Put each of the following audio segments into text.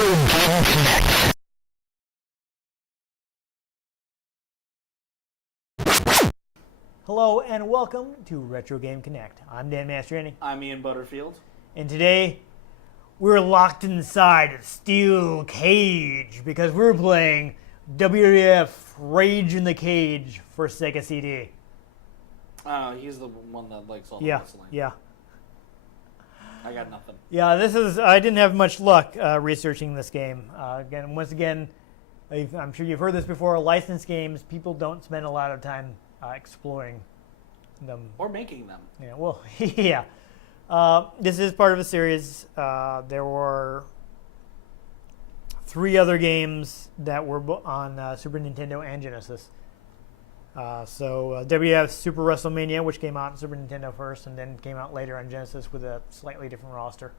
Game Connect. Hello and welcome to Retro Game Connect. I'm Dan Mastriani. I'm Ian Butterfield. And today we're locked inside a steel cage because we're playing WWF Rage in the Cage for Sega CD. He's the one that likes all the wrestling. Yeah. I got nothing. Yeah, I didn't have much luck researching this game. Once again, I'm sure you've heard this before, licensed games, people don't spend a lot of time exploring them. Or making them. Yeah, well, yeah. This is part of a series. There were 3 other games that were on Super Nintendo and Genesis. WWF Super WrestleMania, which came out on Super Nintendo first and then came out later on Genesis with a slightly different roster.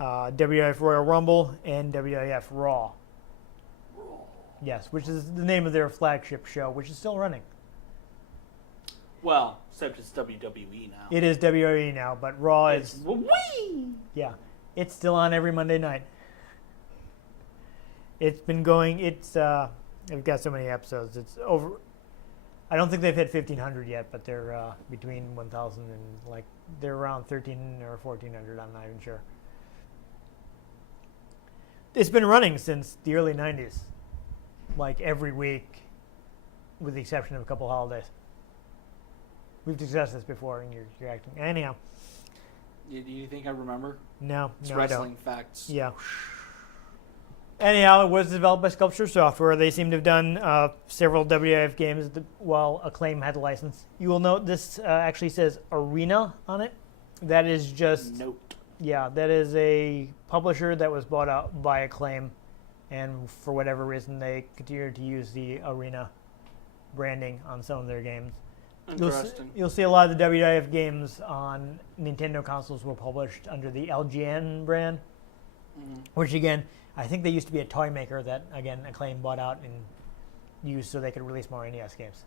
WWF Royal Rumble and WWF Raw. Yes, which is the name of their flagship show, which is still running. Well, except it's WWE now. It is WWE now, but Raw is... Whee! Yeah, it's still on every Monday night. It's been going... They've got so many episodes. It's over... I don't think they've hit 1,500 yet, but they're between 1,000 and they're around 1,300 or 1,400. I'm not even sure. It's been running since the early 90s, every week, with the exception of a couple holidays. We've discussed this before, and you're acting. Anyhow. Do you think I remember? No, it's I wrestling don't. facts. Yeah. Anyhow, it was developed by Sculpture Software. They seem to have done several WWF games while Acclaim had the license. You will note this actually says Arena on it. That is just... Note. Yeah, that is a publisher that was bought out by Acclaim, and for whatever reason, they continue to use the Arena branding on some of their games. Interesting. You'll see a lot of the WWF games on Nintendo consoles were published under the LGN brand, which again, I think they used to be a toy maker that, again, Acclaim bought out and used so they could release more NES games.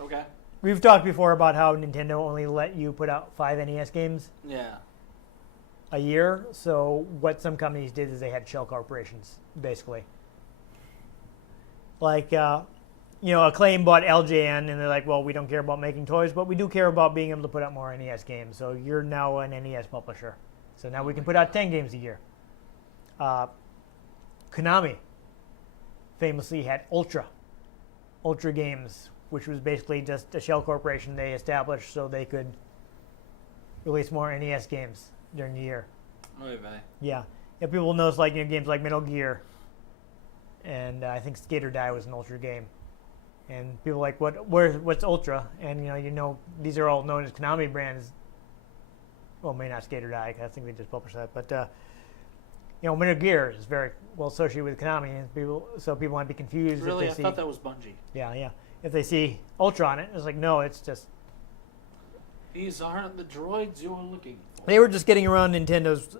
Okay. We've talked before about how Nintendo only let you put out 5 NES games a year. So what some companies did is they had shell corporations, basically. Acclaim bought LJN, and they're like, well, we don't care about making toys, but we do care about being able to put out more NES games. So you're now an NES publisher. So now we can put out 10 games a year. Konami famously had Ultra Games, which was basically just a shell corporation they established so they could release more NES games during the year. Oy vey. Yeah. People notice games like Metal Gear, and I think Skate or Die was an Ultra game. And people are like, what's Ultra? And these are all known as Konami brands. Well, maybe not Skate or Die. I think they just published that. But Metal Gear is very well associated with Konami, and so people might be confused. Really, if they I thought that was Bungie. Yeah. If they see Ultra on it, it's like, no, it's just... These aren't the droids you were looking for. They were just getting around Nintendo's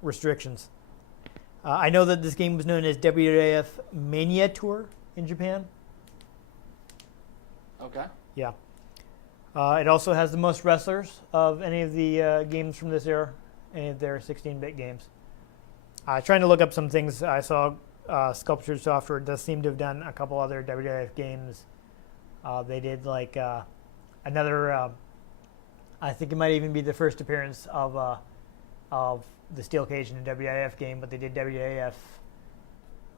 restrictions. I know that this game was known as WWF Mania Tour in Japan. Okay. Yeah. It also has the most wrestlers of any of the games from this era, any of their 16-bit games. Trying to look up some things, I saw Sculpture Software does seem to have done a couple other WWF games. They did another, I think it might even be the first appearance of the Steel Cage in a WWF game, but they did WWF,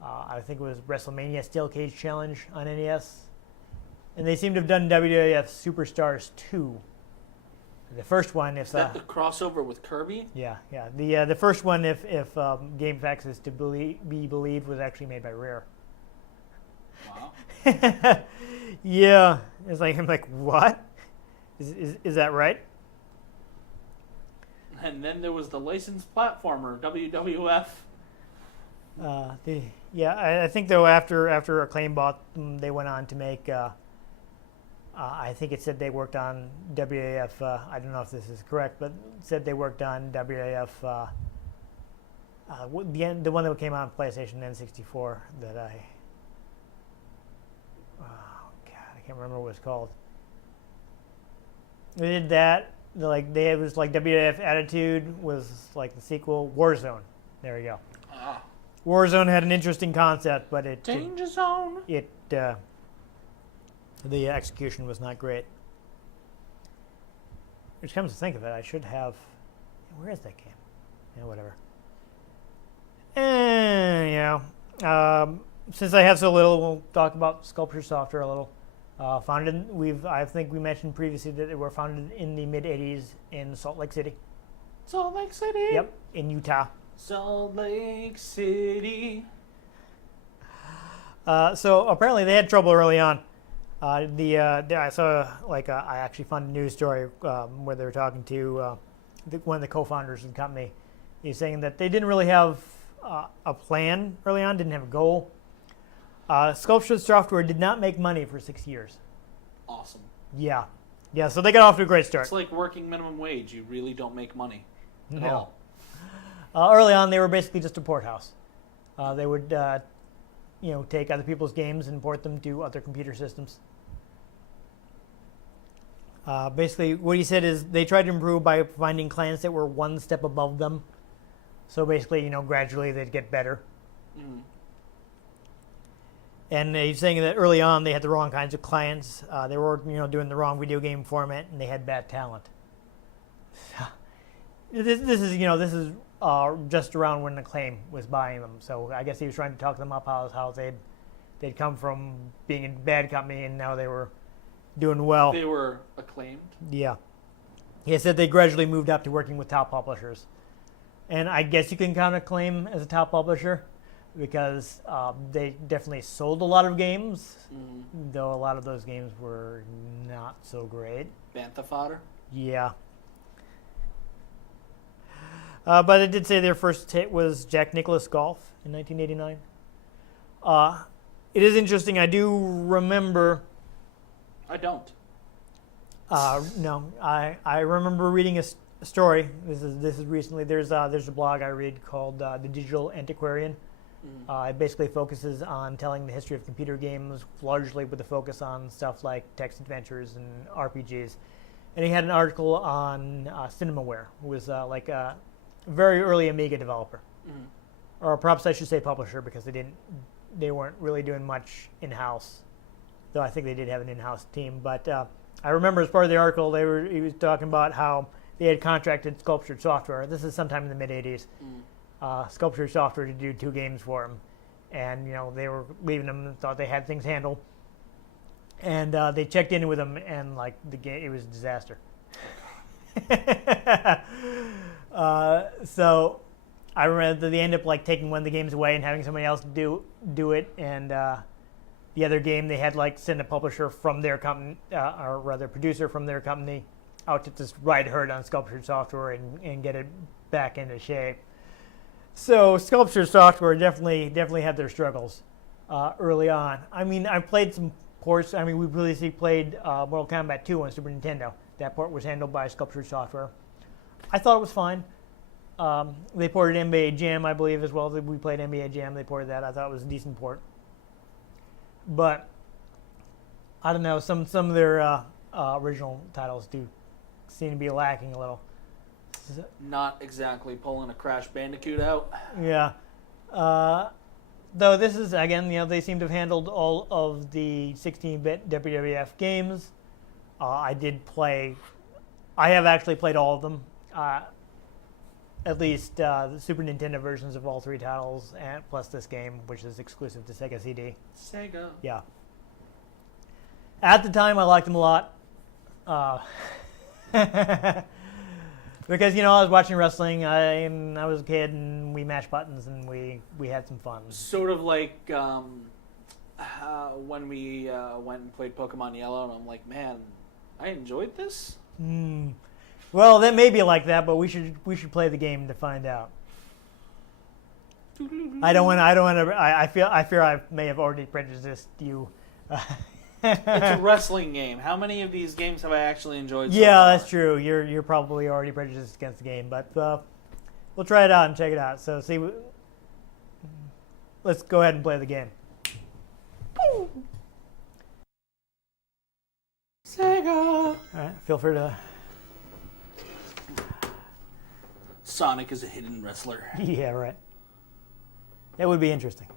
I think it was WrestleMania Steel Cage Challenge on NES. And they seem to have done WWF Superstars 2. The first one, is that the crossover with Kirby? Yeah. The first one, if GameFAQs is to be believed, was actually made by Rare. Wow. Yeah, I'm like, what? Is that right? And then there was the licensed platformer, WWF. I think though after Acclaim bought them, they went on to make. I think it said they worked on WAF. I don't know if this is correct, but it said they worked on WAF. The one that came out on PlayStation N64 that I can't remember what it's called. They did that. It was like WWF Attitude was like the sequel. Warzone. There we go. Ah. Warzone had an interesting concept, but Danger Zone. The execution was not great. Which comes to think of it, I should have. Where is that game? Yeah, whatever. And since I have so little, we'll talk about Sculpture Software a little. I think we mentioned previously that they were founded in the mid '80s in Salt Lake City. Salt Lake City. Yep, in Utah. Salt Lake City. So apparently they had trouble early on. I saw I actually found a news story where they were talking to one of the co-founders of the company. He's saying that they didn't really have a plan early on, didn't have a goal. Sculpture Software did not make money for 6 years. Awesome. Yeah. So they got off to a great start. It's like working minimum wage. You really don't make money at all. Early on, they were basically just a port house. They would, take other people's games and port them to other computer systems. Basically, what he said is they tried to improve by finding clients that were one step above them. So basically, gradually they'd get better. Mm. And he's saying that early on they had the wrong kinds of clients. They were, doing the wrong video game format, and they had bad talent. This is just around when Acclaim was buying them. So I guess he was trying to talk them up how they'd come from being a bad company and now they were doing well. They were acclaimed. Yeah. He said they gradually moved up to working with top publishers. And I guess you can count Acclaim as a top publisher because they definitely sold a lot of games, though a lot of those games were not so great. Bantha fodder? Yeah. But it did say their first hit was Jack Nicklaus Golf in 1989. It is interesting. I do remember. I don't. No, I remember reading a story. This is recently. There's a blog I read called The Digital Antiquarian. It basically focuses on telling the history of computer games, largely with a focus on stuff like text adventures and RPGs. And he had an article on Cinemaware, who was like a very early Amiga developer, or perhaps I should say publisher, because they weren't really doing much in-house, though I think they did have an in-house team. But I remember as part of the article he was talking about how they had contracted Sculpture Software. This is sometime in the mid '80s. Sculpture Software to do 2 games for him, and they were leaving them and thought they had things handled. And they checked in with them, and the game, it was a disaster. So I remember that they ended up taking one of the games away and having somebody else do it, and the other game they had send a publisher from their company, or rather producer from their company, out to just ride herd on Sculpture Software and get it back into shape. So Sculpture Software definitely had their struggles early on. I mean, I played some ports. I mean, we previously played Mortal Kombat 2 on Super Nintendo. That port was handled by Sculpture Software. I thought it was fine. They ported NBA Jam, I believe, as well. We played NBA Jam. They ported that. I thought it was a decent port. But I don't know. Some of their original titles do seem to be lacking a little. Not exactly pulling a Crash Bandicoot out. Yeah. Though this is, again, they seem to have handled all of the 16-bit WWF games. I have actually played all of them. At least the Super Nintendo versions of all 3 titles, and plus this game, which is exclusive to Sega CD. Sega. Yeah. At the time, I liked them a lot. Because, I was watching wrestling, and I was a kid, and we mashed buttons, and we had some fun. Sort of like when we went and played Pokemon Yellow, and I'm like, man, I enjoyed this. Well, that may be like that, but we should play the game to find out. I fear I may have already prejudiced you. It's a wrestling game. How many of these games have I actually enjoyed so Yeah, far? that's true. You're probably already prejudiced against the game, but we'll try it out and check it out. So let's go ahead and play the game. Sega. All right, feel free to Sonic is a hidden wrestler. Yeah, right. That would be interesting.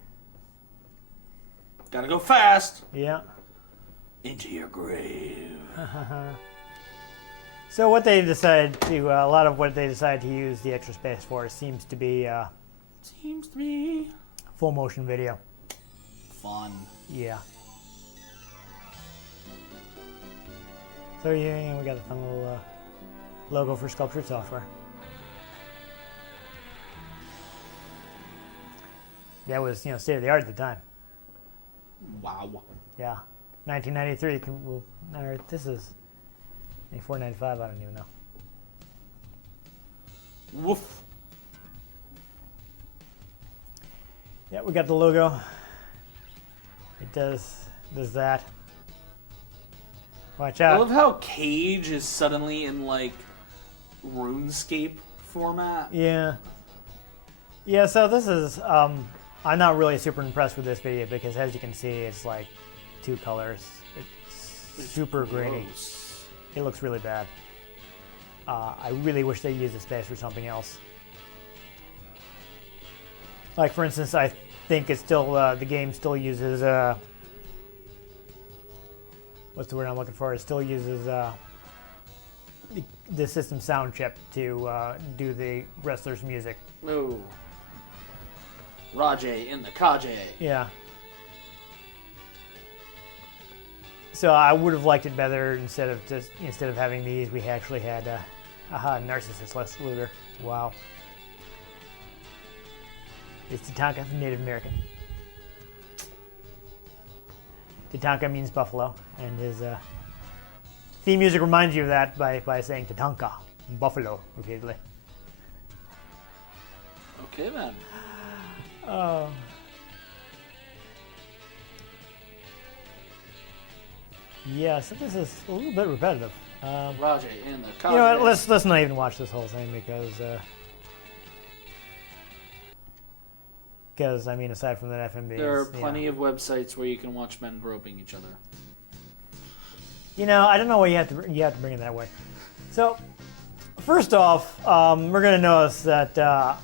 Gotta go fast. Yeah. Into your grave. So what they decided to, a lot of what they decided to use the extra space for seems to be full motion video. Fun. Yeah. So yeah, we got a fun little logo for Sculptured Software. That was, state of the art at the time. Wow. Yeah. 1993. This is 495. I don't even know. Woof. Yeah, we got the logo. It does that. Watch I out. love how Cage is suddenly in like RuneScape format. Yeah. Yeah, so this is, I'm not really super impressed with this video because as you can see, it's like two colors. It's super grainy. Gross. It looks really bad. I really wish they used the space for something else. Like for instance, I think it's still, the game still uses, what's the word I'm looking for? It still uses the system sound chip to do the wrestler's music. Oh. Rajay in the Kajay. Yeah. So I would have liked it better instead of having these. We actually had Narcissus Lex Luger. Wow. It's Tatanka, Native American. Tatanka means buffalo, and his theme music reminds you of that by saying Tatanka, buffalo, repeatedly. Okay then. Oh. Yeah, so this is a little bit repetitive. Rajay in the Kajay. You know what? Let's not even watch this whole thing because I mean, aside from that FMV, There are plenty of websites where you can watch men groping each other. I don't know why you have to bring it that way. So, first off, we're going to notice that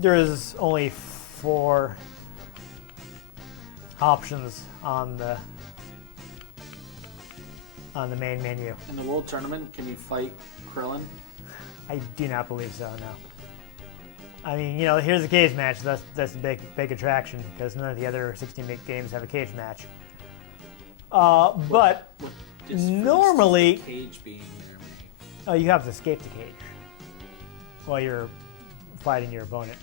there's only 4 options on the main menu. In the World Tournament, can you fight Krillin? I do not believe so. No. I mean, here's a cage match. That's a big attraction because none of the other 16-bit games have a cage match. But What difference normally, does the cage being there make? you have to escape the cage while you're fighting your opponent.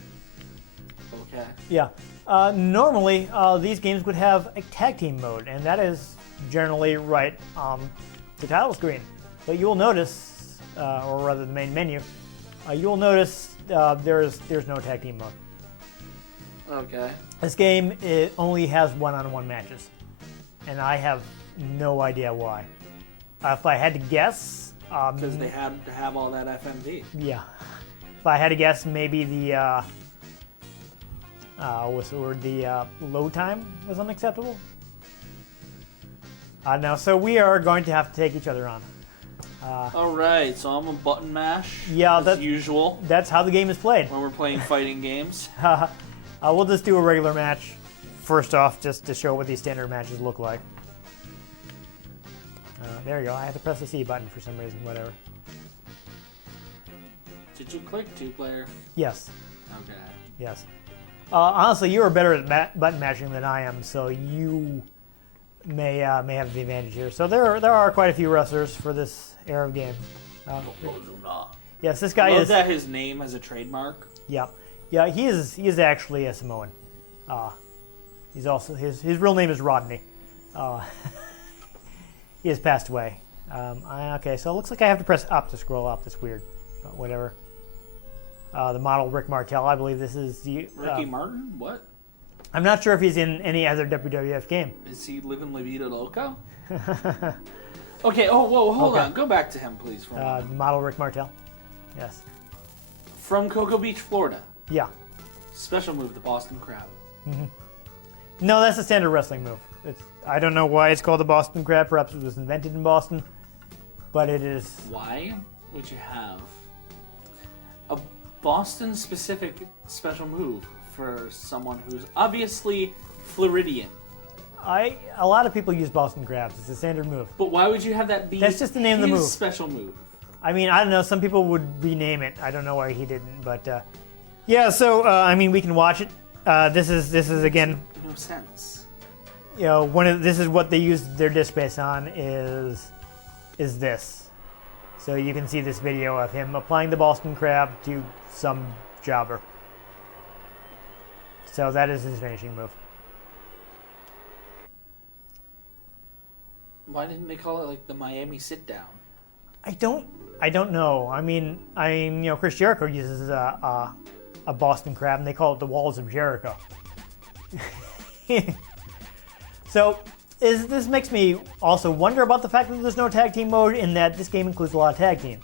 Okay. Yeah. Normally, these games would have a tag team mode, and that is generally right on the title screen. But you will notice, or rather the main menu, you will notice there's no tag team mode. Okay. This game only has one-on-one matches, and I have no idea why. If I had to guess, Because they had to have all that FMV. yeah. If I had to guess, maybe the what's the word? The load time was unacceptable. Now, so we are going to have to take each other on. All right, so I'm a button mash. Yeah, as usual That's how the game is played. when we're playing fighting games. We'll just do a regular match first off, just to show what these standard matches look like. There you go. I had to press the C button for some reason. Whatever. Did you click 2-player? Yes. Okay. Yes. Honestly, you are better at button mashing than I am, so you may have the advantage here. So there are quite a few wrestlers for this era of game. Yes, this guy I love is. that his name has a trademark. Yeah, he is actually a Samoan. He's also his real name is Rodney. He has passed away. Okay, so it looks like I have to press up to scroll up. That's weird, but whatever. The model Rick Martel, I believe this is the Ricky Martin? What? I'm not sure if he's in any other WWF game. Is he living La Vida Loca? Okay, hold Okay. on. Go back to him, please, for a moment. The model Rick Martel. Yes. From Cocoa Beach, Florida. Yeah. Special move, the Boston Crab. No, that's a standard wrestling move. I don't know why it's called the Boston Crab. Perhaps it was invented in Boston, but it is. Why would you have a Boston-specific special move for someone who's obviously Floridian. A lot of people use Boston Crabs. It's a standard move. But why would you have that be That's just the name of the his move. special move? I mean, I don't know. Some people would rename it. I don't know why he didn't. But, yeah, so, I mean, we can watch it. This is again... No sense. You know, this is what they use their disc base on is this. So you can see this video of him applying the Boston Crab to some jobber. So that is his finishing move. Why didn't they call it like the Miami sit down? I don't know. I mean, you know, Chris Jericho uses a Boston Crab, and they call it the Walls of Jericho. So, this makes me also wonder about the fact that there's no tag team mode, in that this game includes a lot of tag teams.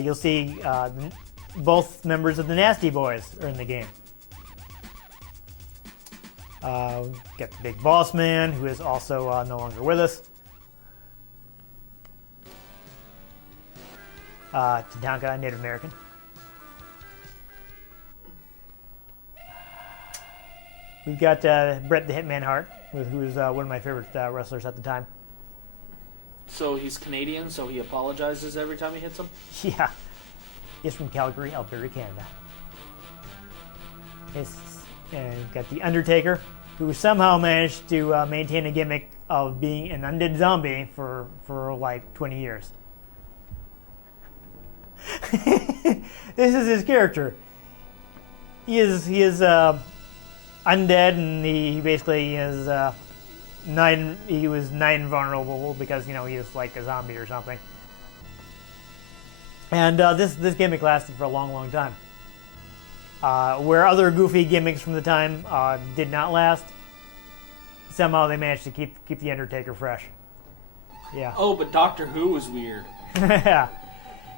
You'll see both members of the Nasty Boys are in the game. Got the Big Boss Man, who is also no longer with us. Tatanka, Native American. We've got Bret the Hitman Hart, who was one of my favorite wrestlers at the time. So he's Canadian, so he apologizes every time he hits him? Yeah. He's from Calgary, Alberta, Canada. We've got the Undertaker, who somehow managed to maintain a gimmick of being an undead zombie for like 20 years. This is his character. He is undead, and he basically is he was invulnerable because, you know, he was like a zombie or something. And this gimmick lasted for a long time. Where other goofy gimmicks from the time did not last, somehow they managed to keep the Undertaker fresh. Yeah. Oh, but Doctor Who was weird. Yeah.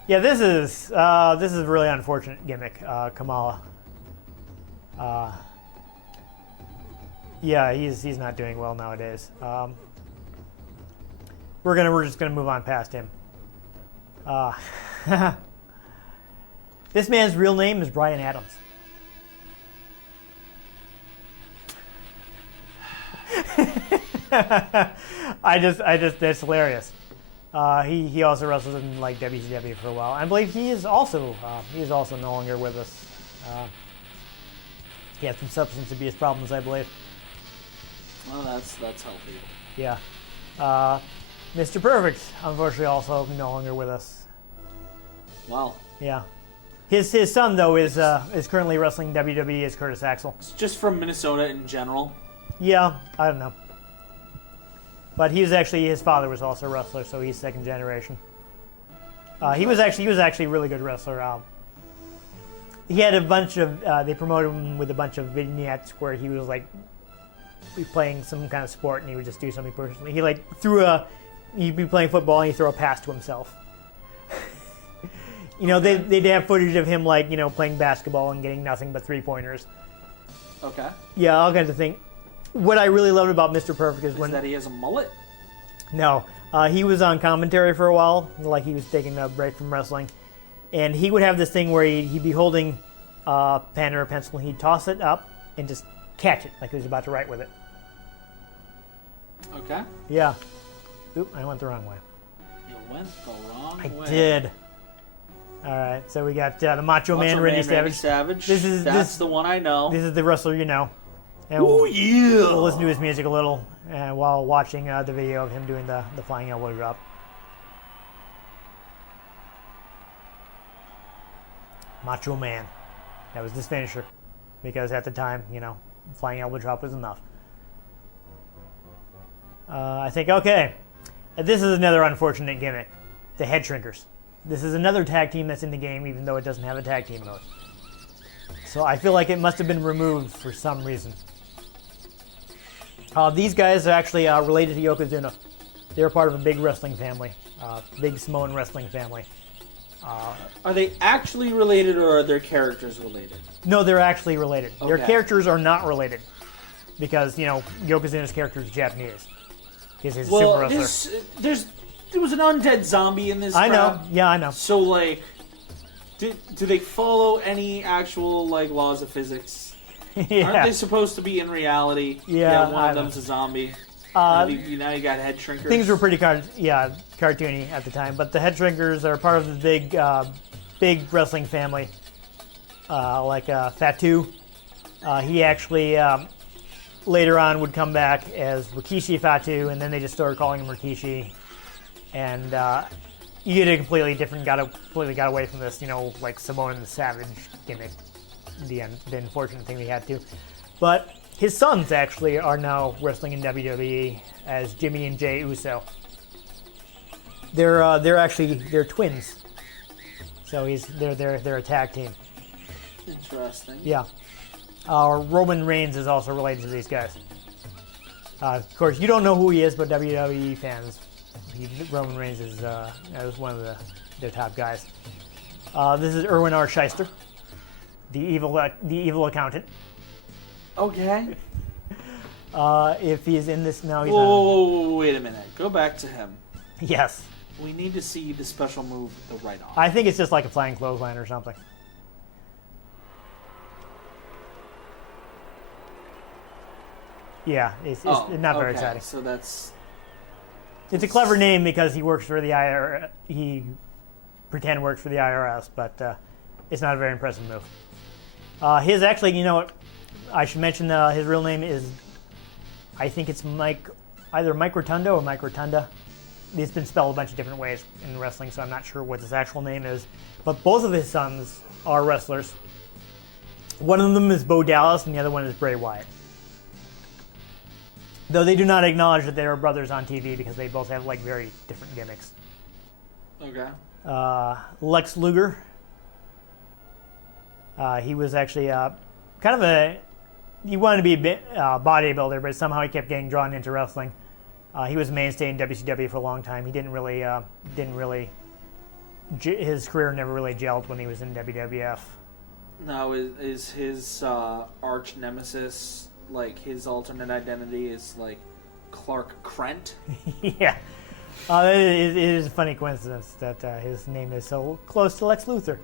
Yeah, this is a really unfortunate gimmick, Kamala. Yeah, he's not doing well nowadays. We're just gonna move on past him. This man's real name is Brian Adams. That's hilarious. He also wrestled in like WCW for a while. I believe he is also no longer with us. He had some substance abuse problems, I believe. Well, that's healthy. Yeah. Mr. Perfect, unfortunately, also no longer with us. Wow. Yeah. His son though is currently wrestling WWE as Curtis Axel. It's just from Minnesota in general. Yeah, I don't know. But his father was also a wrestler, so he's second generation. He was actually a really good wrestler. He had a bunch of they promoted him with a bunch of vignettes where he was like playing some kind of sport, and he would just do something personally. He'd be playing football, and he'd throw a pass to himself. You know, they'd have footage of him like, you know, playing basketball and getting nothing but 3-pointers. Okay. Yeah, all kinds of things. What I really loved about Mr. Perfect is that he has a mullet? No. He was on commentary for a while, like he was taking a break from wrestling. And he would have this thing where he'd be holding a pen or a pencil, and he'd toss it up and just catch it like he was about to write with it. Okay. Yeah. Oop, I went the wrong way. You went the wrong way. I did. All right, so we got the Macho Man, Randy Savage. That's the one I know. This is the wrestler you know. And Oh, yeah! We'll listen to his music a little while watching the video of him doing the flying elbow drop. Macho Man. That was his finisher. Because at the time, you know, flying elbow drop was enough. I think, okay. This is another unfortunate gimmick. The Head Shrinkers. This is another tag team that's in the game, even though it doesn't have a tag team mode. So I feel like it must have been removed for some reason. These guys are actually related to Yokozuna. They're part of a big wrestling family, big Samoan wrestling family. Are they actually related, or are their characters related? No, they're actually related. Okay. Their characters are not related because, you know, Yokozuna's character is Japanese. He's a super wrestler. There was an undead zombie in this. I know. Yeah, I know. So like, Do they follow any actual like laws of physics? Yeah. Aren't they supposed to be in reality? Yeah, one I of don't them's a zombie. Uh, now you got head shrinkers. Things were pretty cartoony at the time, but the head shrinkers are part of the big wrestling family. Like Fatu, he actually later on would come back as Rikishi Fatu, and then they just started calling him Rikishi, and you get a completely got away from this, like Samoan the Savage gimmick. The unfortunate thing they had to, but his sons actually are now wrestling in WWE as Jimmy and Jay Uso. They're twins, so they're a tag team. Interesting. Yeah. Roman Reigns is also related to these guys. Of course, you don't know who he is, but WWE fans, Roman Reigns is one of their top guys. This is Erwin R. Shyster, the evil accountant. Okay. If he's in this now, he's Whoa, wait a minute. Go back to him. Yes. We need to see the special move, the right arm. I think it's just like a flying clothesline or something. Yeah, it's not very exciting. So that's... It's a clever name because he works for the IRS. He pretend works for the IRS, but it's not a very impressive move. His actually, you know what? I should mention his real name is, I think it's either Mike Rotundo or Mike Rotunda. It's been spelled a bunch of different ways in wrestling, so I'm not sure what his actual name is. But both of his sons are wrestlers. One of them is Bo Dallas, and the other one is Bray Wyatt. Though they do not acknowledge that they are brothers on TV because they both have like very different gimmicks. Okay. Lex Luger. He was actually kind of he wanted to be a bit bodybuilder, but somehow he kept getting drawn into wrestling. He was a mainstay in WCW for a long time. He didn't really his career never really gelled when he was in WWF. Now, is his arch nemesis, like his alternate identity is like Clark Kent? Yeah. It is a funny coincidence that his name is so close to Lex Luthor.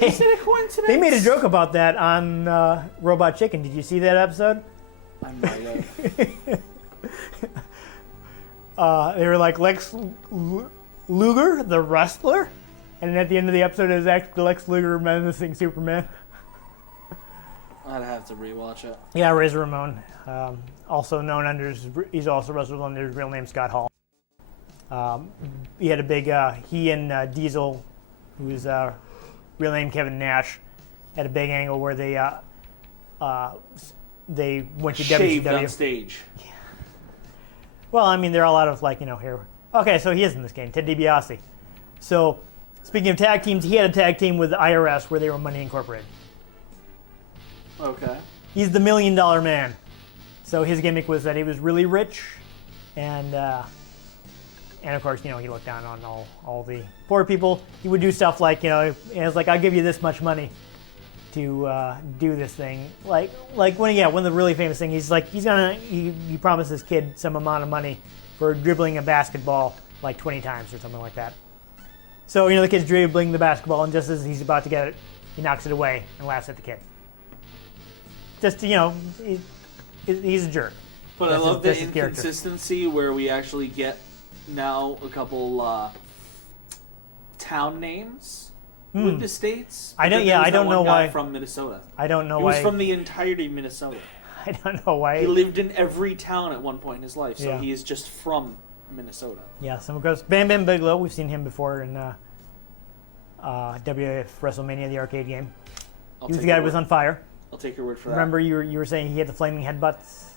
Is it a coincidence? They made a joke about that on Robot Chicken. Did you see that episode? I might have. They were like Lex Luger, the wrestler, and at the end of the episode, it was actually Lex Luger menacing Superman. I'd have to rewatch it. Yeah, Razor Ramon, also known under he's also wrestled under his real name Scott Hall. He had a big he and Diesel, who's real name Kevin Nash, had a big angle where they went to Shaved WCW on stage. Yeah. Well, I mean, there are a lot of here. Okay, so he is in this game, Ted DiBiase. So, speaking of tag teams, he had a tag team with the IRS where they were Money Incorporated. Okay. He's the $1 Million Man. So his gimmick was that he was really rich, and of course, he looked down on all the poor people. He would do stuff like, it's like, I'll give you this much money to do this thing. Like one of the really famous things, he promised his kid some amount of money for dribbling a basketball like 20 times or something like that. So, the kid's dribbling the basketball, and just as he's about to get it, he knocks it away and laughs at the kid. Just, he's a jerk. But That's I love his the character. inconsistency where we actually get now a couple town names with the states. I don't know why. From Minnesota. I don't know He why. was from the entirety of Minnesota. I don't know why. He lived in every town at one point in his life, so Yeah. he is just from Minnesota. Yeah, some goes Bam Bam Bigelow. We've seen him before in WWF WrestleMania, the arcade game. He was the guy who was on fire. I'll take your word for that. Remember, you were saying he had the flaming headbutts.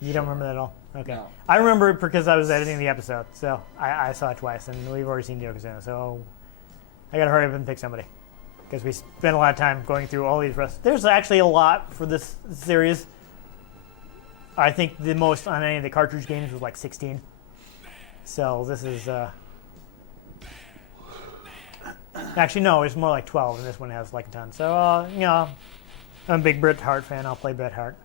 You don't remember that at all? Okay. No. I remember it because I was editing the episode, so I saw it twice, and we've already seen Yokozuna, so I gotta hurry up and pick somebody because we spent a lot of time going through all these wrestlers. There's actually a lot for this series. I think the most on any of the cartridge games was like 16. So this is actually no, it's more like 12, and this one has like a ton. So I'm a big Bret Hart fan. I'll play Bret Hart.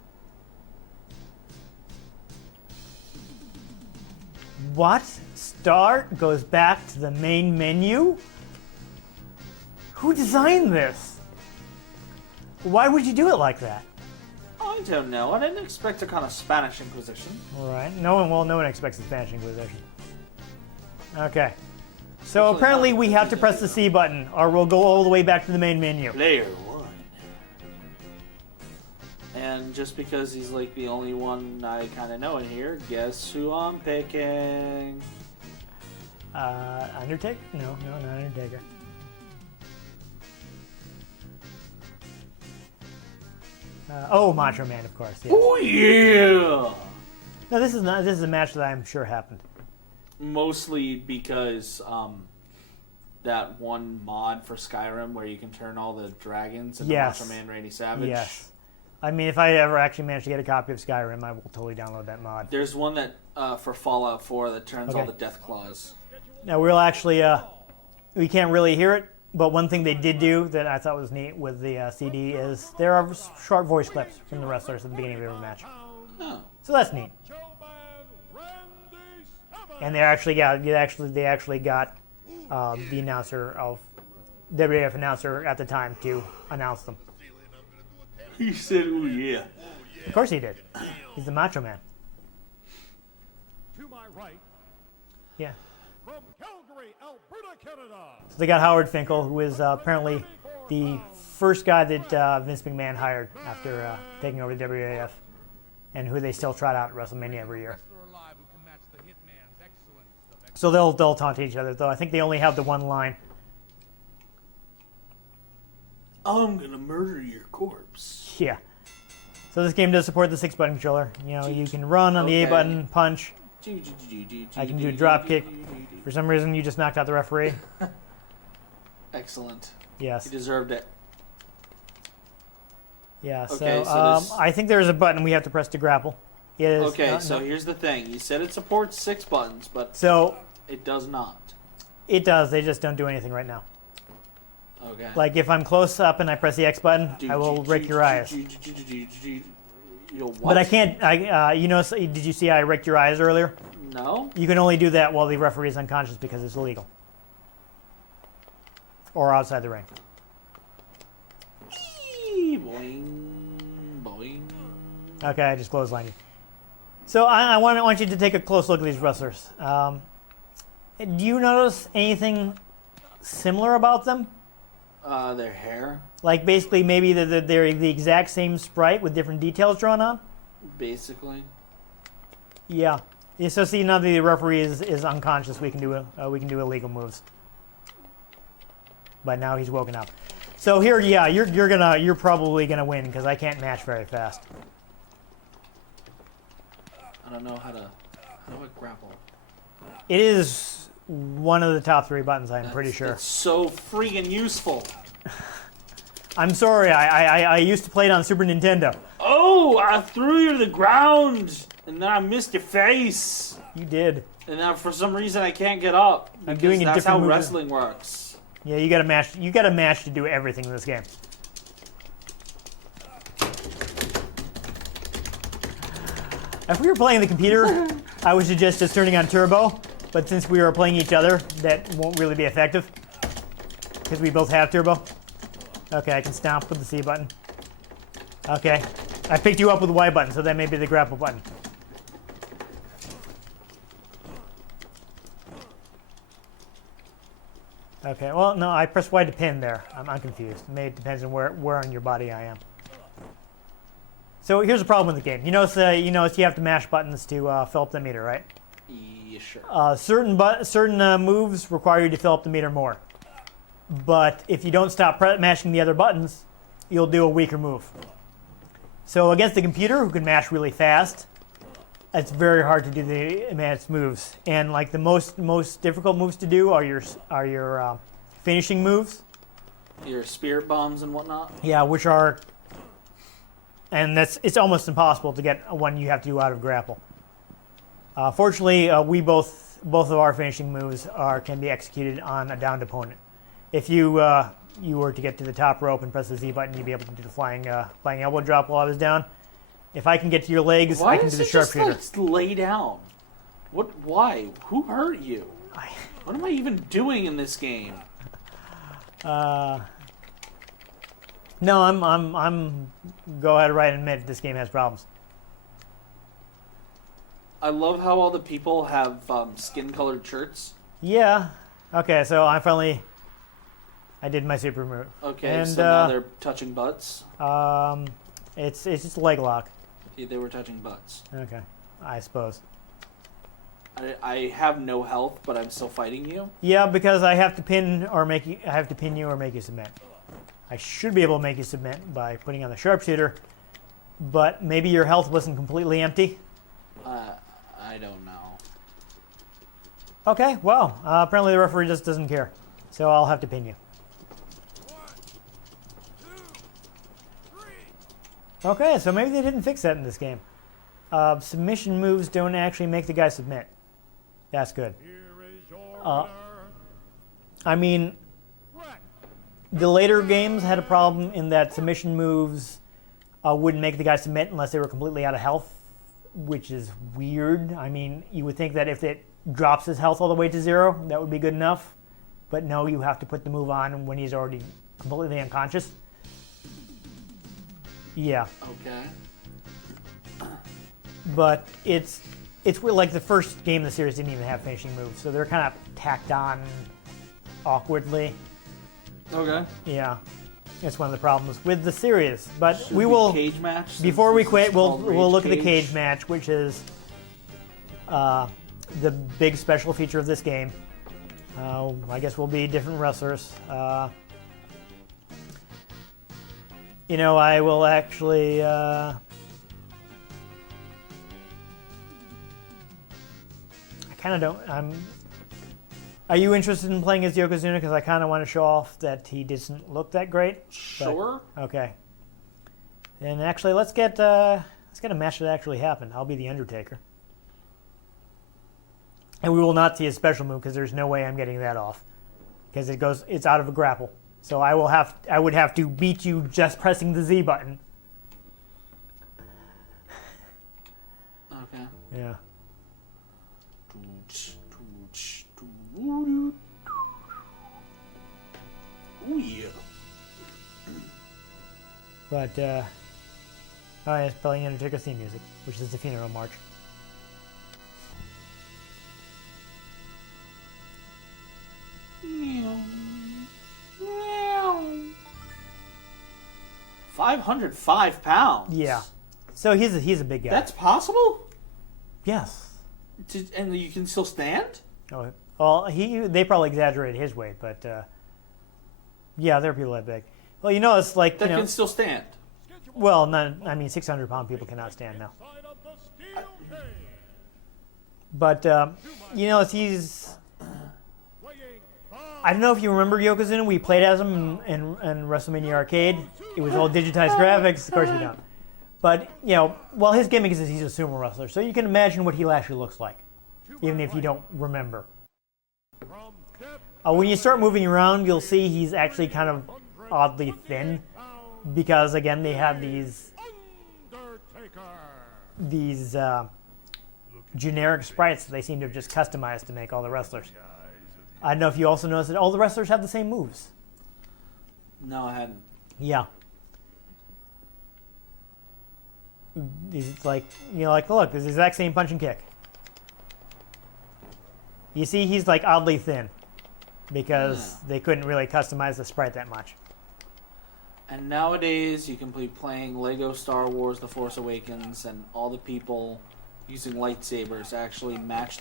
What? Start goes back to the main menu? Who designed this? Why would you do it like that? I don't know. I didn't expect a kind of Spanish Inquisition. All right. No one expects the Spanish Inquisition. Okay. So Hopefully apparently not. we have to press the C button, or we'll go all the way back to the main menu. Player 1. And just because he's like the only one I kind of know in here, guess who I'm picking? Undertaker? No, not Undertaker. Macho Man, of course. Yeah. Oh yeah! No, this is not. This is a match that I'm sure happened. Mostly because that one mod for Skyrim where you can turn all the dragons into Yes. Macho Man Randy Savage. Yes. I mean, if I ever actually manage to get a copy of Skyrim, I will totally download that mod. There's one that for Fallout 4 that turns all Okay. the death claws. Now we'll actually, we can't really hear it, but one thing they did do that I thought was neat with the CD is there are short voice clips from the wrestlers at the beginning of every match. Oh. So that's neat. And they actually got the announcer of WWF announcer at the time to announce them. He said, "Oh yeah." Of course he did. He's the Macho Man. To my right, Yeah. from Calgary, Alberta, Canada. So they got Howard Finkel, who is apparently the first guy that Vince McMahon hired after taking over the WWF, and who they still trot out at WrestleMania every year. So they'll taunt each other, though I think they only have the one line. I'm gonna murder your corpse. Yeah. So this game does support the 6-button controller. You know, you can run on the A Okay. button, punch. I can do a drop kick. For some reason, you just knocked out the referee. Excellent. Yes. He deserved it. Yeah. Okay, So, so this- I think there's a button we have to press to grapple. It is, Okay, so here's the thing. You said it supports 6 buttons, but So it does not. it does. They just don't do anything right now. Okay. Like if I'm close up and I press the X button, I will rake your eyes. You know what? But I can't. Did you see I raked your eyes earlier? No. You can only do that while the referee is unconscious because it's illegal, or outside the ring. Boing, boing. Okay, I just clotheslined you. So I want you to take a close look at these wrestlers. Do you notice anything similar about them? Their hair, Like basically maybe they're the exact same sprite with different details drawn on? basically. Yeah. Yeah, so see, now that the referee is unconscious, we can do illegal moves. But now he's woken up. So here, yeah, you're probably gonna win because I can't match very fast. I don't know how do I grapple? It is one of the top 3 buttons, I'm pretty sure. It's so freaking useful. I'm sorry, I used to play it on Super Nintendo. Oh, I threw you to the ground, and then I missed your face. You did. And now for some reason I can't get up. I'm Because doing a that's different how move. wrestling works. Yeah, you got to match to do everything in this game. If we were playing the computer, I would suggest just turning on turbo. But since we are playing each other, that won't really be effective because we both have turbo. Okay, I can stomp with the C button. Okay, I picked you up with the Y button, so that may be the grapple button. Okay, well, no, I pressed Y to pin there. I'm confused. Maybe it depends on where on your body I am. So here's the problem with the game. You notice you have to mash buttons to fill up the meter, right? Yeah, sure. Certain moves require you to fill up the meter more. But if you don't stop mashing the other buttons, you'll do a weaker move. So against the computer, who can mash really fast, it's very hard to do the advanced moves. And like the most difficult moves to do are your finishing moves. Your spirit bombs and whatnot. Yeah, which are, and it's almost impossible to get one you have to do out of grapple. Fortunately, we both of our finishing moves can be executed on a downed opponent. If you were to get to the top rope and press the Z button, you'd be able to do the flying elbow drop while I was down. If I can get to your legs, Why I can is do the it just sharpshooter. like lay down? What? Why? Who hurt you? What am I even doing in this game? No, I'm. Go ahead, right, and admit this game has problems. I love how all the people have skin-colored shirts. Yeah. Okay, so I did my super move. Okay, and, so now they're touching butts. It's just a leg lock. Yeah, they were touching butts. Okay, I suppose. I have no health, but I'm still fighting you. Yeah, because I have to pin you or make you submit. I should be able to make you submit by putting on the sharpshooter, but maybe your health wasn't completely empty. I don't know. Okay, well, apparently the referee just doesn't care, so I'll have to pin you. 1, 2, 3. Okay, so maybe they didn't fix that in this game. Submission moves don't actually make the guy submit. That's good. Here is your winner. I mean, Wreck. the later games had a problem in that submission moves wouldn't make the guy submit unless they were completely out of health, which is weird. I mean, you would think that if it drops his health all the way to 0, that would be good enough. But no, you have to put the move on when he's already completely unconscious. Yeah. Okay. But it's like the first game in the series didn't even have finishing moves, so they're kind of tacked on awkwardly. Okay. Yeah, it's one of the problems with the series. But Should we will cage match before we since quit. it's We'll called look at the Rage cage match, which is the big special feature of this game. I guess we'll be different wrestlers. I will actually. I kind of don't. Are you interested in playing as Yokozuna? Because I kind of want to show off that he doesn't look that great. Sure. But, okay. And actually, let's get a match that actually happened. I'll be the Undertaker. And we will not see a special move because there's no way I'm getting that off. Because it's out of a grapple. So I would have to beat you just pressing the Z button. Okay. Yeah. Ooh, yeah. But, oh yeah, it's playing Undertaker theme music, which is the funeral march. £505. Yeah. So he's a big guy. That's possible? Yes. And you can still stand? Oh, well, they probably exaggerated his weight, but yeah, there are people that big. Well, it's like That can still stand. Well, 600-pound people cannot stand now. Side of the steel cage. But he's. Weighing I don't know if you remember Yokozuna. We played as him in WrestleMania Arcade. It was all digitized graphics. Of course you don't. But his gimmick is that he's a sumo wrestler, so you can imagine what he actually looks like, even if you don't remember. from depth When you start moving around, you'll see he's actually kind of oddly thin, because again they have these Undertaker. Generic sprites that they seem to have just customized to make all the wrestlers. I don't know if you also noticed that all the wrestlers have the same moves. No, I hadn't. Yeah. It's like, look, it's the exact same punch and kick. You see, he's like oddly thin because they couldn't really customize the sprite that much. And nowadays, you can be playing Lego Star Wars The Force Awakens, and all the people using lightsabers actually match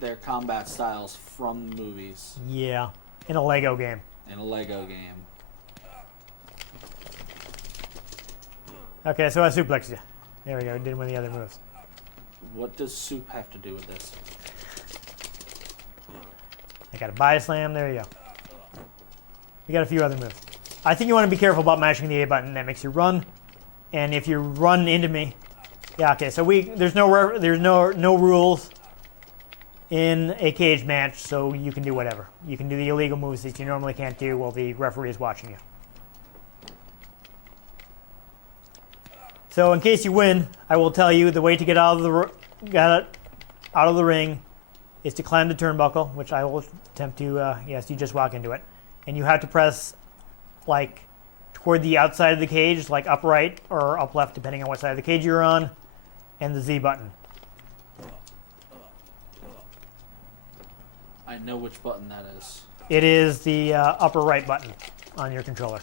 their combat styles from the movies. Yeah, in a Lego game. In a Lego game. Okay, so I suplexed you. There we go, did one of the other moves. What does soup have to do with this? I got a body slam, there you go. We got a few other moves. I think you want to be careful about mashing the A button. That makes you run, and if you run into me, yeah. Okay, so there's no rules in a cage match, so you can do whatever. You can do the illegal moves that you normally can't do while the referee is watching you. So in case you win, I will tell you the way to get out of the ring is to climb the turnbuckle, which I will attempt to. Yes, you just walk into it. and you have to press like toward the outside of the cage, like up right or up left, depending on what side of the cage you're on, and the Z button. I know which button that is. It is the upper right button on your controller.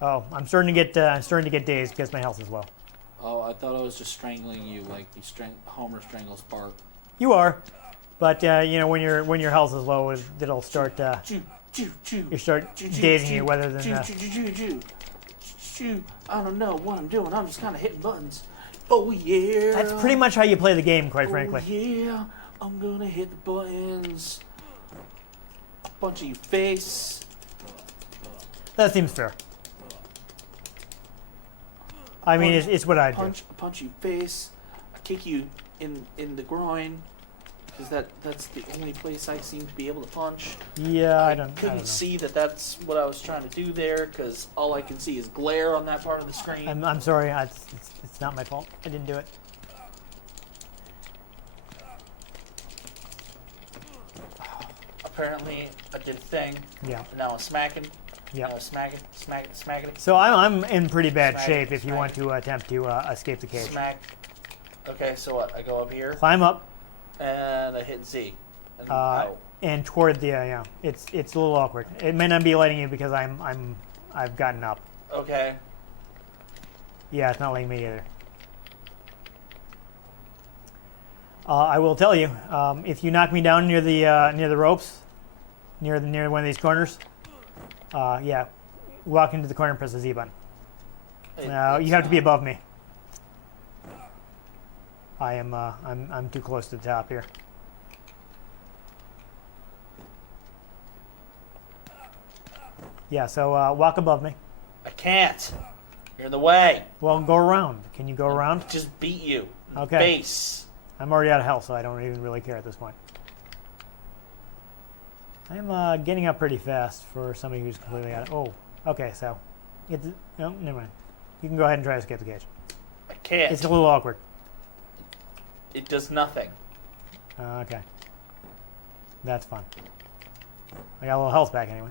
Oh, I'm starting to get dazed because my health is low. Oh, I thought I was just strangling you like Homer strangles Bart. You are, but you know when your health is low, it'll start you start dazing you rather than. I don't know what I'm doing. I'm just kind of hitting buttons. Oh yeah. That's pretty much how you play the game, quite frankly. Oh yeah, I'm gonna hit the buttons. Punch you face. That seems fair. I mean, it's what I do. Punch you face. I kick you in the groin. Because that's the only place I seem to be able to punch. Yeah, I couldn't don't know. see that's what I was trying to do there because all I can see is glare on that part of the screen. I'm sorry. It's not my fault. I didn't do it. Apparently, I did a thing. Yeah. Now I'm smacking. Yeah. Now I'm smacking. So I'm in pretty bad Smack shape it, if you smack want to attempt to escape the cage. Smack. Okay, so what? I go up here Climb up and I hit Z. And out. and toward the yeah. It's a little awkward. It may not be letting you because I've gotten up. Okay. Yeah, it's not letting me either. I will tell you, if you knock me down near the ropes, near one of these corners, yeah, walk into the corner and press the Z button. No, you have to be above me. I'm too close to the top here. Yeah, so walk above me. I can't. You're in the way. Well, go around. Can you go around? Just beat you. Okay. Face. I'm already out of health, so I don't even really care at this point. I'm getting up pretty fast for somebody who's completely out of... Oh, okay, so... No, never mind. You can go ahead and try to escape the cage. I can't. It's a little awkward. It does nothing. Okay. That's fun. I got a little health back anyway.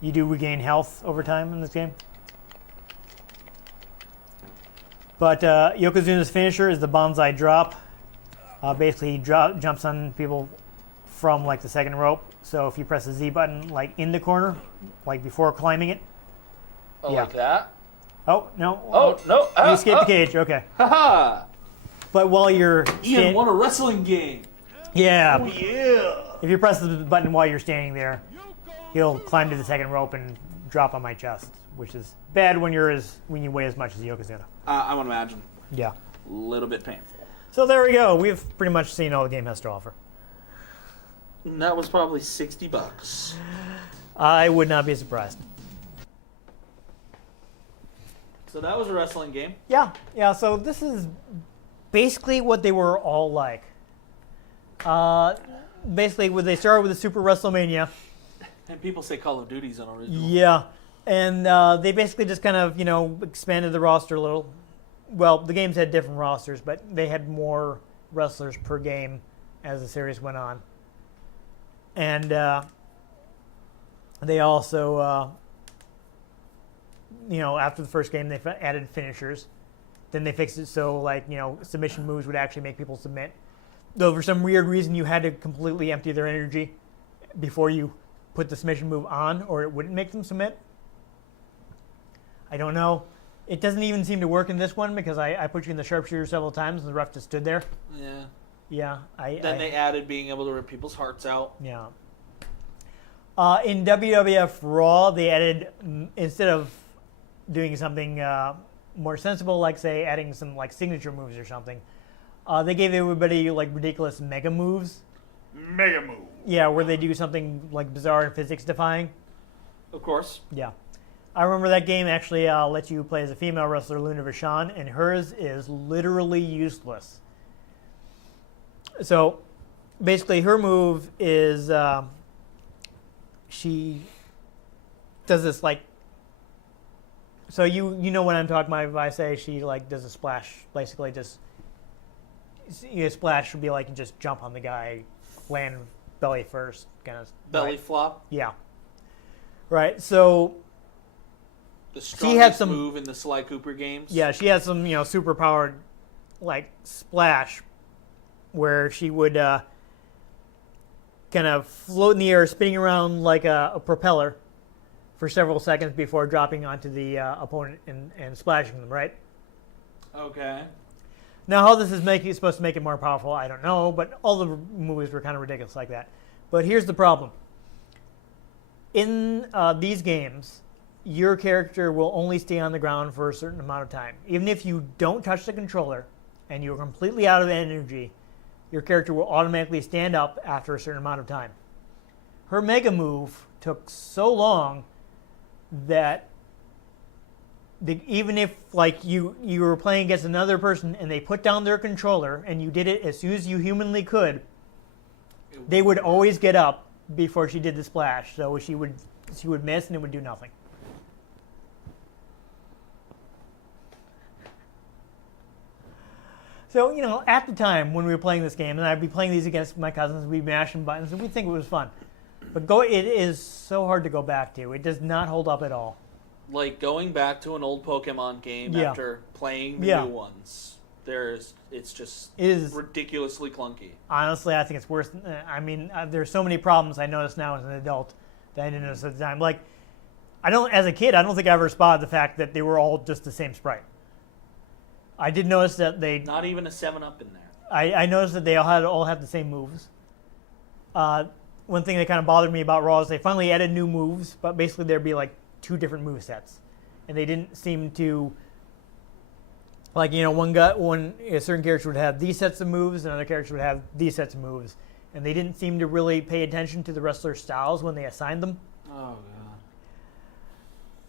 You do regain health over time in this game. But Yokozuna's finisher is the bonsai drop. Basically, he jumps on people from like the second rope. So if you press the Z button like in the corner, like before climbing it. Oh, Yeah. like that? Oh, no. Oh, no. You escaped the cage. Okay. Haha! But while you're... Ian won a wrestling game. Yeah. Oh, yeah. If you press the button while you're standing there, he'll climb to the second rope and drop on my chest, which is bad when you weigh as much as Yokozuna. I would imagine. Yeah. A little bit painful. So there we go. We've pretty much seen all the game has to offer. And that was probably $60. I would not be surprised. So that was a wrestling game. Yeah. So this is basically what they were all like. Basically, when they started with the Super WrestleMania. And people say Call of Duty's unoriginal. Yeah. And they basically just kind of, expanded the roster a little. Well, the games had different rosters, but they had more wrestlers per game as the series went on. And they also, after the first game, they added finishers. Then they fixed it so, submission moves would actually make people submit. Though for some weird reason, you had to completely empty their energy before you put the submission move on, or it wouldn't make them submit. I don't know. It doesn't even seem to work in this one because I put you in the sharpshooter several times and the ref just stood there. Yeah. Yeah. Then they added being able to rip people's hearts out. Yeah. In WWF Raw, they added, instead of doing something more sensible, like, say, adding some, signature moves or something, they gave everybody, ridiculous mega moves. Mega move. Yeah, where they do something, bizarre and physics-defying. Of course. Yeah. I remember that game actually lets you play as a female wrestler, Luna Vachon, and hers is literally useless. So, basically, her move is she does this, so you know what I'm talking about if I say she, does a splash. Basically, just, a splash would be you just jump on the guy, land belly first, kind of. Belly flop. Yeah. Right. So The She had strongest some- move in the Sly Cooper games. yeah, she had some super powered like splash where she would kind of float in the air, spinning around like a propeller for several seconds before dropping onto the opponent and splashing them. Right. Okay. Now, how this is supposed to make it more powerful, I don't know, but all the movies were kind of ridiculous like that. But here's the problem. In these games, your character will only stay on the ground for a certain amount of time. Even if you don't touch the controller and you're completely out of energy, your character will automatically stand up after a certain amount of time. Her mega move took so long that even if like you were playing against another person and they put down their controller and you did it as soon as you humanly could, they would always get up before she did the splash. So she would miss and it would do nothing. So, at the time when we were playing this game, and I'd be playing these against my cousins, we'd be mashing buttons, and we'd think it was fun. But it is so hard to go back to. It does not hold up at all. Like going back to an old Pokemon game Yeah. after playing the Yeah. new ones. It's just It is, ridiculously clunky. honestly, I think it's worse. There's so many problems I notice now as an adult that I didn't notice at the time. Like, as a kid, I don't think I ever spotted the fact that they were all just the same sprite. I did notice that Not even a 7-Up in there. I noticed that they all had the same moves. One thing that kind of bothered me about Raw is they finally added new moves, but basically there'd be like 2 different move sets, and they didn't seem to like a certain character would have these sets of moves, and another character would have these sets of moves, and they didn't seem to really pay attention to the wrestler styles when they assigned them. Oh god.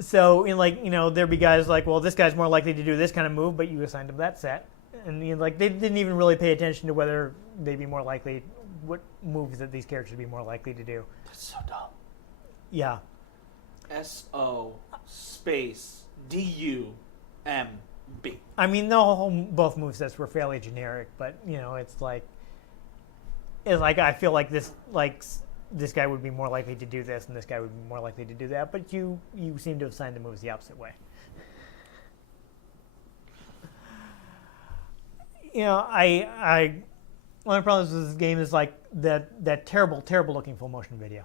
So there'd be guys like, well, this guy's more likely to do this kind of move, but you assigned him that set, and they didn't even really pay attention to whether they'd be more likely, what moves that these characters would be more likely to do. That's so dumb. Yeah. SO space DUMB. I mean, both movesets were fairly generic, but it's like I feel like this guy would be more likely to do this, and this guy would be more likely to do that. But you seem to have assigned the moves the opposite way. I one of the problems with this game is like that terrible looking full motion video.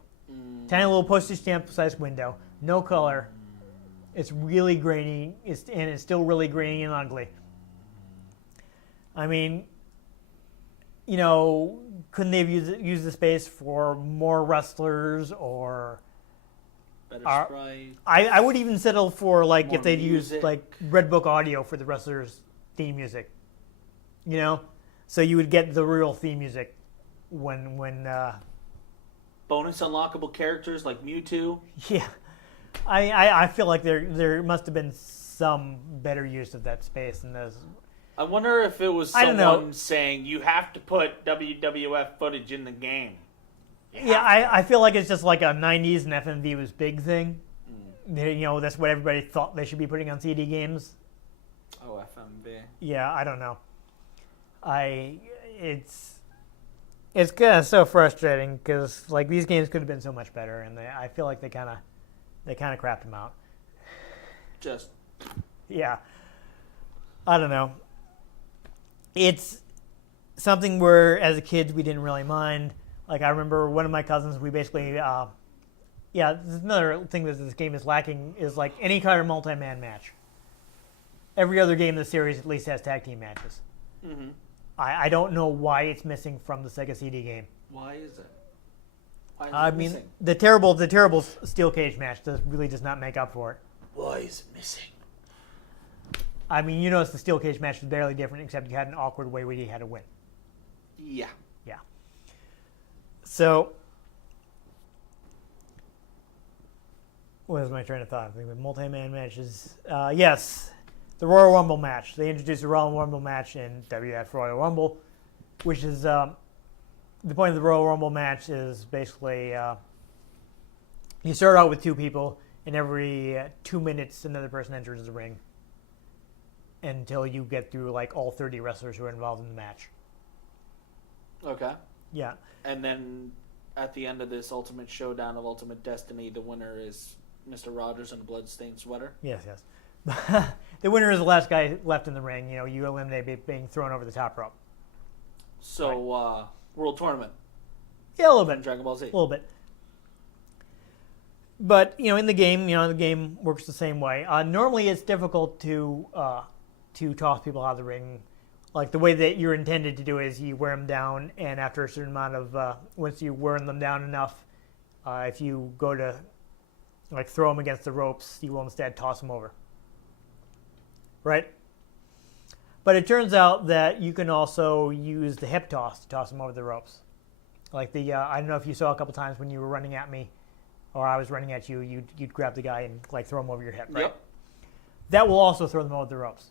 Tiny little postage stamp sized window, no color. It's really grainy, and it's still really grainy and ugly. I mean, couldn't they have used the space for more wrestlers or Better sprite. I would even settle for like More if they'd used music. like Red Book audio for the wrestlers' theme music. So you would get the real theme music when Bonus unlockable characters like Mewtwo. yeah. I feel like there must have been some better use of that space in this. I wonder if it was I don't know. someone saying you have to put WWF footage in the game. Yeah, I feel like it's just like a 90s and FMV was big thing. That's what everybody thought they should be putting on CD games. Oh, FMV. Yeah, I don't know. It's kind of so frustrating because like these games could have been so much better, and I feel like they kind of crapped them out. Just Yeah, I don't know. It's something where as a kid we didn't really mind. Like I remember one of my cousins, we basically this is another thing that this game is lacking is like any kind of multi-man match. Every other game in the series at least has tag team matches. mm-hmm. I don't know why it's missing from the Sega CD game. Why is it? Why is I it mean, missing? the terrible steel cage match really does not make up for it. Why is it missing? I mean, it's the steel cage match was barely different, except you had an awkward way where you had to win. Yeah. Yeah. So, what was my train of thought? I think the multi-man matches. Yes, the Royal Rumble match. They introduced the Royal Rumble match in WWF Royal Rumble, which is the point of the Royal Rumble match is basically you start out with 2 people, and every 2 minutes another person enters the ring until you get through like all 30 wrestlers who are involved in the match. Okay. Yeah. And then at the end of this Ultimate Showdown of Ultimate Destiny, the winner is Mr. Rogers in a bloodstained sweater. Yes. The winner is the last guy left in the ring. You eliminate being thrown over the top rope. So, World Tournament. Yeah, a little bit. Dragon Ball Z. A little bit. But in the game, the game works the same way. Normally, it's difficult to toss people out of the ring. Like the way that you're intended to do is you wear them down, and after a certain amount of once you wear them down enough, if you go to throw them against the ropes, you will instead toss them over. Right? But it turns out that you can also use the hip toss to toss them over the ropes. Like I don't know if you saw a couple times when you were running at me, or I was running at you, you'd grab the guy and throw him over your hip, right? Yep. That will also throw them over the ropes.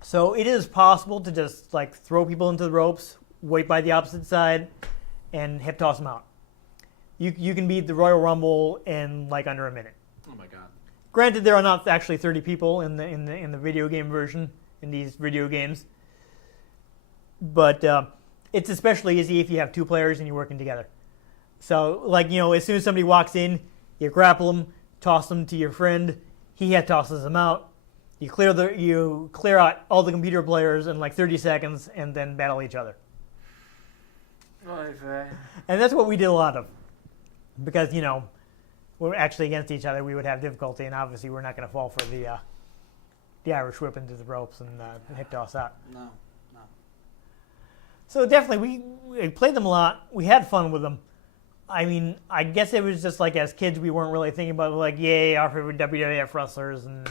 So it is possible to just throw people into the ropes, wait by the opposite side, and hip toss them out. You can beat the Royal Rumble in under a minute. Oh my god. Granted, there are not actually 30 people in the video game version in these video games, but it's especially easy if you have two players and you're working together. So as soon as somebody walks in, you grapple them, toss them to your friend. He tosses them out. You clear out all the computer players in 30 seconds, and then battle each other. Okay. And that's what we did a lot of, because we're actually against each other. We would have difficulty, and obviously we're not going to fall for the Irish whip into the ropes and hip toss out. No. So definitely we played them a lot. We had fun with them. I mean, I guess it was just as kids we weren't really thinking about yay, our favorite WWF wrestlers, and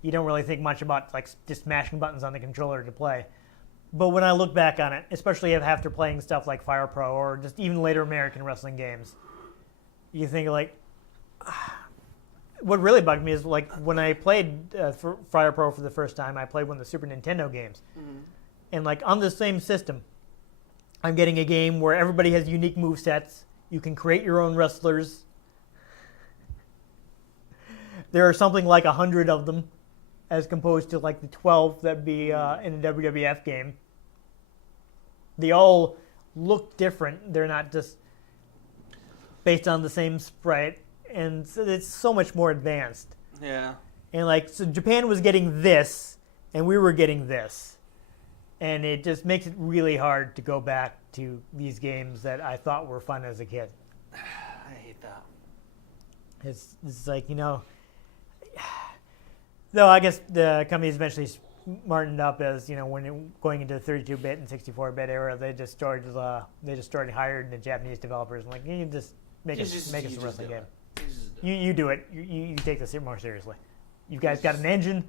you don't really think much about just mashing buttons on the controller to play. But when I look back on it, especially after playing stuff like Fire Pro or just even later American wrestling games, you think what really bugged me is when I played for Fire Pro for the first time, I played one of the Super Nintendo games. Mm-hmm. And on the same system, I'm getting a game where everybody has unique movesets. You can create your own wrestlers. There are something 100 of them, as opposed to the 12 that'd be in a WWF game. They all look different. They're not just based on the same sprite, and so it's so much more advanced. Yeah. And so Japan was getting this, and we were getting this, and it just makes it really hard to go back to these games that I thought were fun as a kid. I hate that. It's though I guess the companies eventually smartened up as when going into the 32-bit and 64-bit era, they just started hiring the Japanese developers and you just make us a wrestling game. You do it. You take this more seriously. You guys got an engine.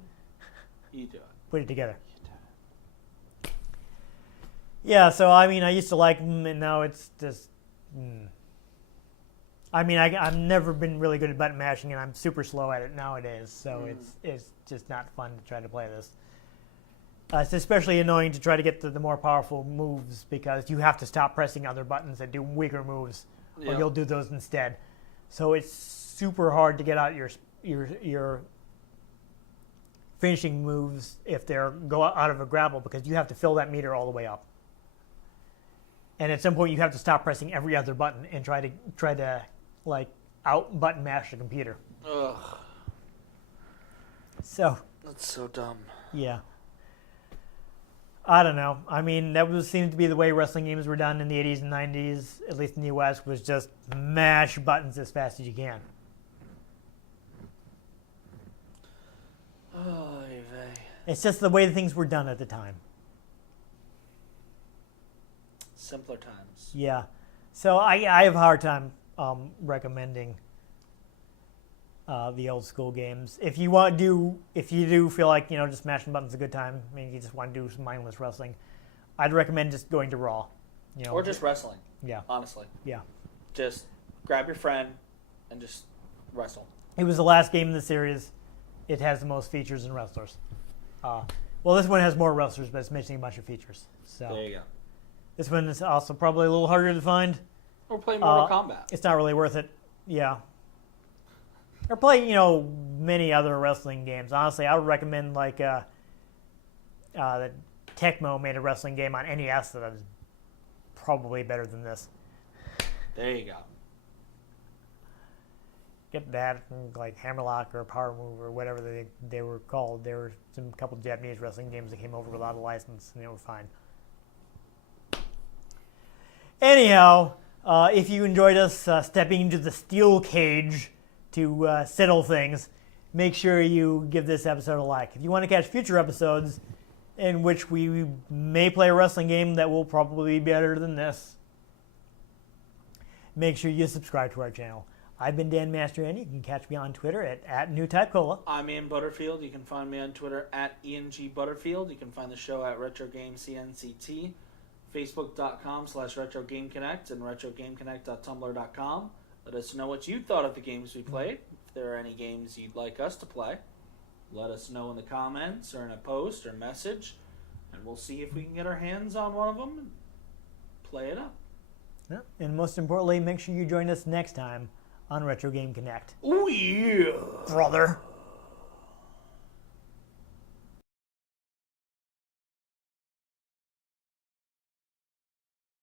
You do it. Put it together. Yeah, so I used to like them, and now it's just. I've never been really good at button mashing, and I'm super slow at it nowadays. So it's just not fun to try to play this. It's especially annoying to try to get the more powerful moves because you have to stop pressing other buttons that do weaker moves, or you'll do those instead. So it's super hard to get out your finishing moves if they go out of a grapple because you have to fill that meter all the way up. And at some point, you have to stop pressing every other button and try to out button mash the computer. Ugh. So. That's so dumb. Yeah. I don't know. That seemed to be the way wrestling games were done in the 80s and 90s, at least in the U.S., was just mash buttons as fast as you can. Oh, vey. It's just the way things were done at the time. Simpler times. Yeah. So I have a hard time recommending the old school games. If you do feel like just mashing buttons is a good time, you just want to do some mindless wrestling, I'd recommend just going to Raw. Or just wrestling. Yeah. Honestly. Yeah. Just grab your friend and just wrestle. It was the last game in the series. It has the most features and wrestlers. Well, this one has more wrestlers, but it's missing a bunch of features. So there you go. This one is also probably a little harder to find. Or play Mortal Kombat. It's not really worth it. Yeah. Or play, many other wrestling games. Honestly, I would recommend the Tecmo made a wrestling game on NES that is probably better than this. There you go. get that, and like Hammerlock or Power Move or whatever they were called. There were some couple Japanese wrestling games that came over without a license, and they were fine. Anyhow, if you enjoyed us stepping into the steel cage to settle things, make sure you give this episode a like. If you want to catch future episodes in which we may play a wrestling game that will probably be better than this, make sure you subscribe to our channel. I've been Dan Mastriani. You can catch me on Twitter at NewTypeCola. I'm Ian Butterfield. You can find me on Twitter at ENGButterfield. You can find the show at RetroGameCNCT, Facebook.com/RetroGameConnect, and RetroGameConnect.tumblr.com. Let us know what you thought of the games we played. If there are any games you'd like us to play, let us know in the comments or in a post or message, and we'll see if we can get our hands on one of them and play it up. Yeah. And most importantly, make sure you join us next time on Retro Game Connect. Oh yeah! Brother.